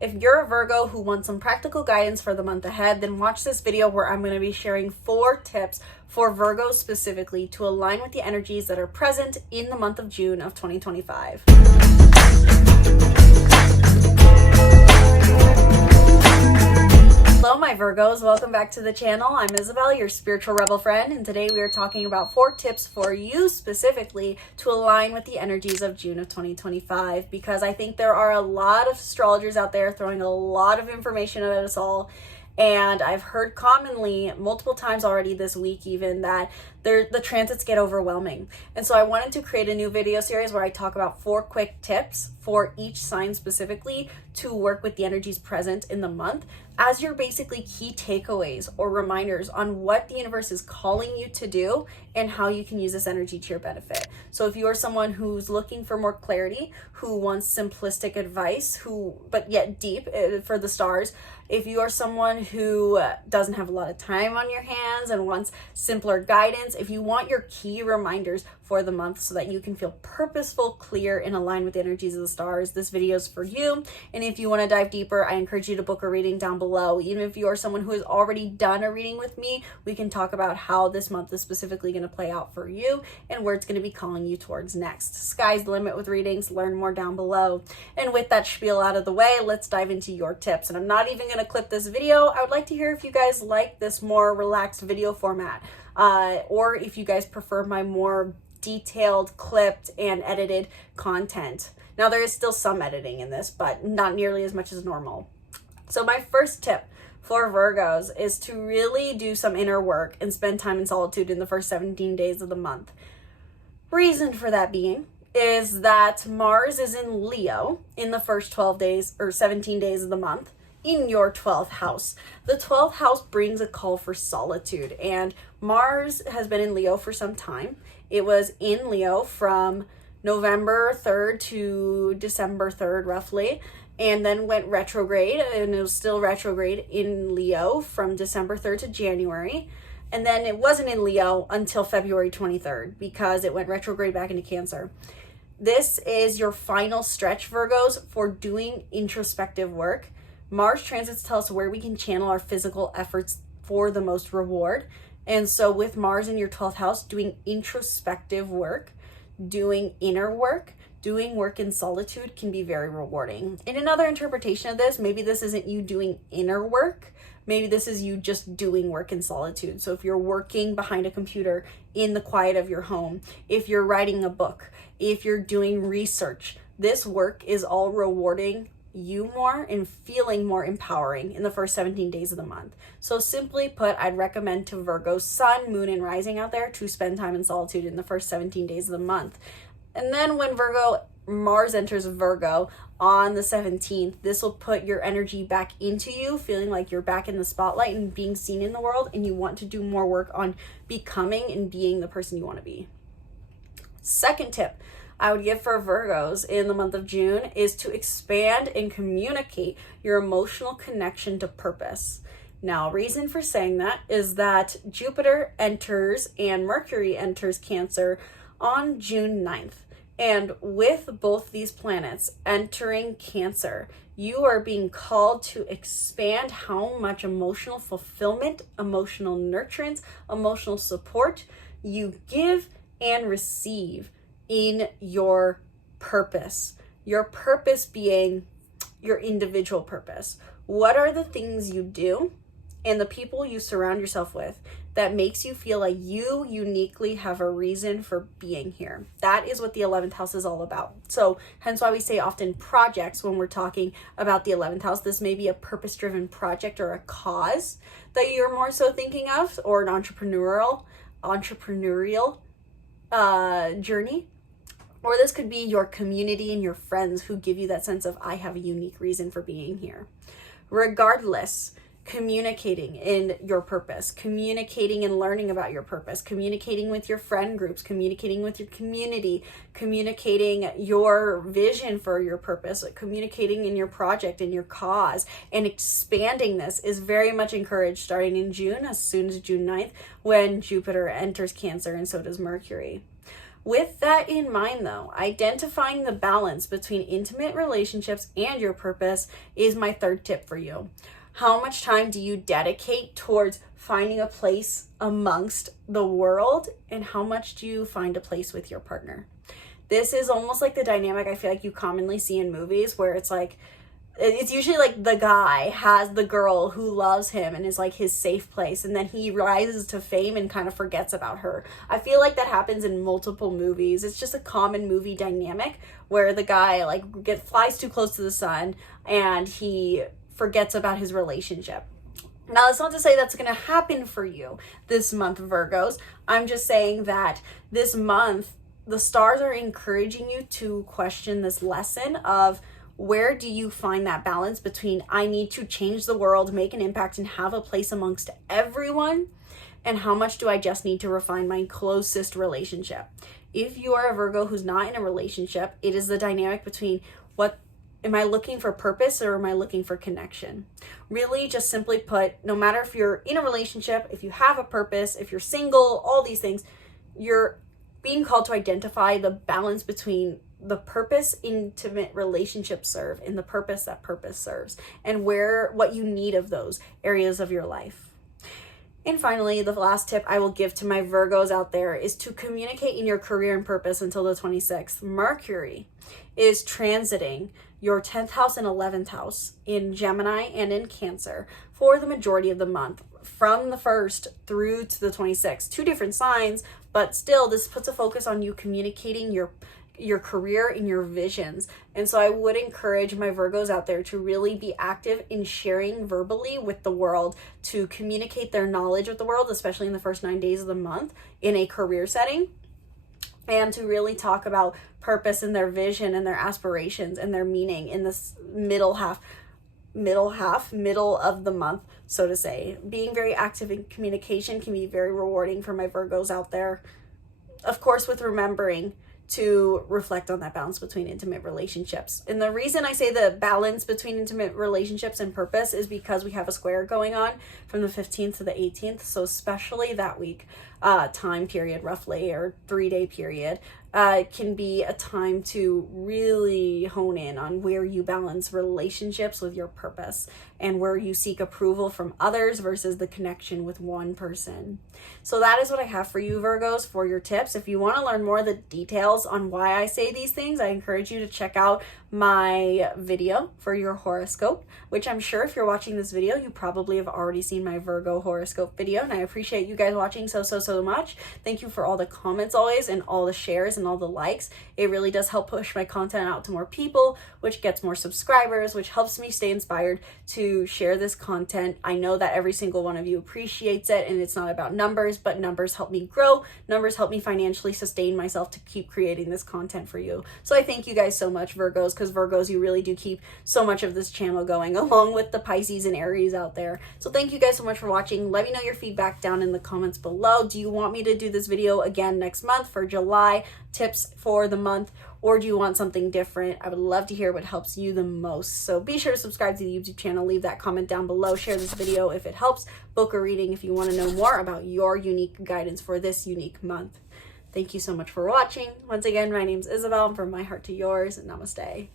If you're a Virgo who wants some practical guidance for the month ahead, then watch this video where I'm going to be sharing 4 tips for Virgos specifically to align with the energies that are present in the month of June of 2025. Hello my Virgos, welcome back to the channel. I'm Isabel, your spiritual rebel friend, and today we are talking about 4 tips for you specifically to align with the energies of June of 2025, because I think there are a lot of astrologers out there throwing a lot of information at us all. And I've heard commonly, multiple times already this week even, that the transits get overwhelming. And so I wanted to create a new video series where I talk about 4 quick tips for each sign specifically to work with the energies present in the month as your basically key takeaways or reminders on what the universe is calling you to do and how you can use this energy to your benefit. So if you are someone who's looking for more clarity, who wants simplistic advice, but yet deep for the stars, if you are someone who doesn't have a lot of time on your hands and wants simpler guidance, if you want your key reminders for the month so that you can feel purposeful, clear, and aligned with the energies of the stars, this video is for you. And if you want to dive deeper, I encourage you to book a reading down below. Even if you are someone who has already done a reading with me, we can talk about how this month is specifically going to play out for you and where it's going to be calling you towards next. Sky's the limit with readings. Learn more down below. And with that spiel out of the way, let's dive into your tips. And I'm not even going to clip this video. I would like to hear if you guys like this more relaxed video format, or if you guys prefer my more detailed, clipped, and edited content. Now, there is still some editing in this, but not nearly as much as normal. So my first tip for Virgos is to really do some inner work and spend time in solitude in the first 17 days of the month. Reason for that being is that Mars is in Leo in the first 12 days or 17 days of the month in your 12th house. The 12th house brings a call for solitude, and Mars has been in Leo for some time. It was in Leo from November 3rd to December 3rd roughly, and then went retrograde, and it was still retrograde in Leo from December 3rd to January. And then it wasn't in Leo until February 23rd because it went retrograde back into Cancer. This is your final stretch, Virgos, for doing introspective work. Mars transits tell us where we can channel our physical efforts for the most reward. And so with Mars in your 12th house, doing introspective work, doing inner work, doing work in solitude can be very rewarding. In another interpretation of this, maybe this isn't you doing inner work. Maybe this is you just doing work in solitude. So if you're working behind a computer in the quiet of your home, if you're writing a book, if you're doing research, this work is all rewarding you more and feeling more empowering in the first 17 days of the month. So simply put, I'd recommend to Virgo's sun, moon, and rising out there to spend time in solitude in the first 17 days of the month. And then when Mars enters Virgo on the 17th, this will put your energy back into you, feeling like you're back in the spotlight and being seen in the world, and you want to do more work on becoming and being the person you want to be. Second tip I would give for Virgos in the month of June is to expand and communicate your emotional connection to purpose. Now, reason for saying that is that Jupiter enters and Mercury enters Cancer on June 9th. And with both these planets entering Cancer, you are being called to expand how much emotional fulfillment, emotional nurturance, emotional support you give and receive in your purpose. Your purpose being your individual purpose. What are the things you do and the people you surround yourself with that makes you feel like you uniquely have a reason for being here? That is what the 11th house is all about. So hence why we say often projects when we're talking about the 11th house. This may be a purpose-driven project or a cause that you're more so thinking of, or an entrepreneurial journey. Or this could be your community and your friends who give you that sense of, I have a unique reason for being here. Regardless, communicating in your purpose, communicating and learning about your purpose, communicating with your friend groups, communicating with your community, communicating your vision for your purpose, communicating in your project, in your cause, and expanding this is very much encouraged starting in June, as soon as June 9th, when Jupiter enters Cancer and so does Mercury. With that in mind, though, identifying the balance between intimate relationships and your purpose is my third tip for you. How much time do you dedicate towards finding a place amongst the world, and how much do you find a place with your partner? This is almost like the dynamic I feel like you commonly see in movies, where it's usually like the guy has the girl who loves him and is like his safe place, and then he rises to fame and kind of forgets about her. I feel like that happens in multiple movies. It's just a common movie dynamic where the guy like flies too close to the sun and he forgets about his relationship. Now, that's not to say that's going to happen for you this month, Virgos. I'm just saying that this month, the stars are encouraging you to question this lesson of, where do you find that balance between I need to change the world, make an impact, and have a place amongst everyone, and how much do I just need to refine my closest relationship? If you are a Virgo who's not in a relationship, it is the dynamic between, what am I looking for, purpose, or am I looking for connection? Really, just simply put, no matter if you're in a relationship, if you have a purpose, if you're single, all these things, you're being called to identify the balance between the purpose intimate relationships serve and the purpose that purpose serves, and what you need of those areas of your life. And finally, the last tip I will give to my Virgos out there is to communicate in your career and purpose until the 26th. Mercury is transiting your 10th house and 11th house in Gemini and in Cancer for the majority of the month, from the 1st through to the 26th. Two different signs, but still this puts a focus on you communicating your career and your visions. And so I would encourage my Virgos out there to really be active in sharing verbally with the world, to communicate their knowledge with the world, especially in the first 9 days of the month in a career setting, and to really talk about purpose and their vision and their aspirations and their meaning in this middle of the month, so to say. Being very active in communication can be very rewarding for my Virgos out there. Of course, with remembering to reflect on that balance between intimate relationships. And the reason I say the balance between intimate relationships and purpose is because we have a square going on from the 15th to the 18th. So especially that week, time period roughly, or 3-day period, can be a time to really hone in on where you balance relationships with your purpose, and where you seek approval from others versus the connection with one person. So that is what I have for you, Virgos, for your tips. If you want to learn more of the details on why I say these things, I encourage you to check out my video for your horoscope, which I'm sure if you're watching this video, you probably have already seen my Virgo horoscope video, and I appreciate you guys watching so much. Thank you for all the comments always, and all the shares and all the likes. It really does help push my content out to more people, which gets more subscribers, which helps me stay inspired to share this content. I know that every single one of you appreciates it, and it's not about numbers, but numbers help me grow. Numbers help me financially sustain myself to keep creating this content for you. So I thank you guys so much, Virgos, because Virgos, you really do keep so much of this channel going, along with the Pisces and Aries out there. So thank you guys so much for watching. Let me know your feedback down in the comments below. Do you want me to do this video again next month for July tips for the month, or do you want something different? I would love to hear what helps you the most. So be sure to subscribe to the YouTube channel, leave that comment down below, share this video if it helps, book a reading if you want to know more about your unique guidance for this unique month. Thank you so much for watching. Once again, my name's Isabel, and from my heart to yours, namaste.